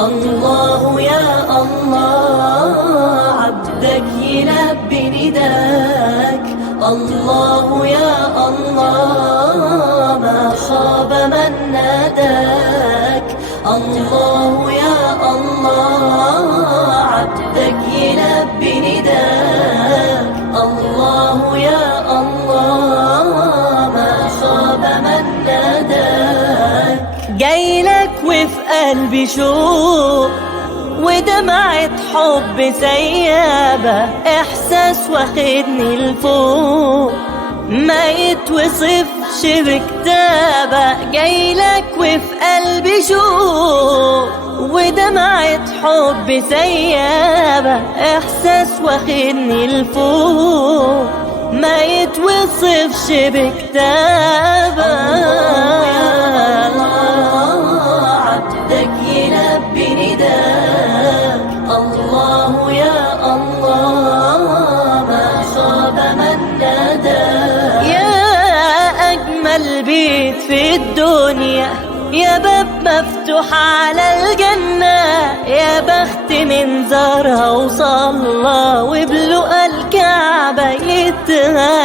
الله يا الله عبدك يلبي نداك. الله يا الله ما خاب من ناداك. الله يا الله عبدك يلبي نداك. الله يا الله ما خاب من ناداك. جايلك وفي قلبي شوق ودمعة حب سيابة، إحساس واخدني لفوق ما يتوصفش بكتابة. جايلك وفي قلبي شوق ودمعة حب سيابة، إحساس واخدني لفوق ما يتوصفش بكتابة. عبدك يلبي نداك. الله يا الله ما خاب من ناداك. يا أجمل بيت في الدنيا، يا باب مفتوح على الجنة، يا بخت من زارها وصلى وبلقى الكعبة يتهان.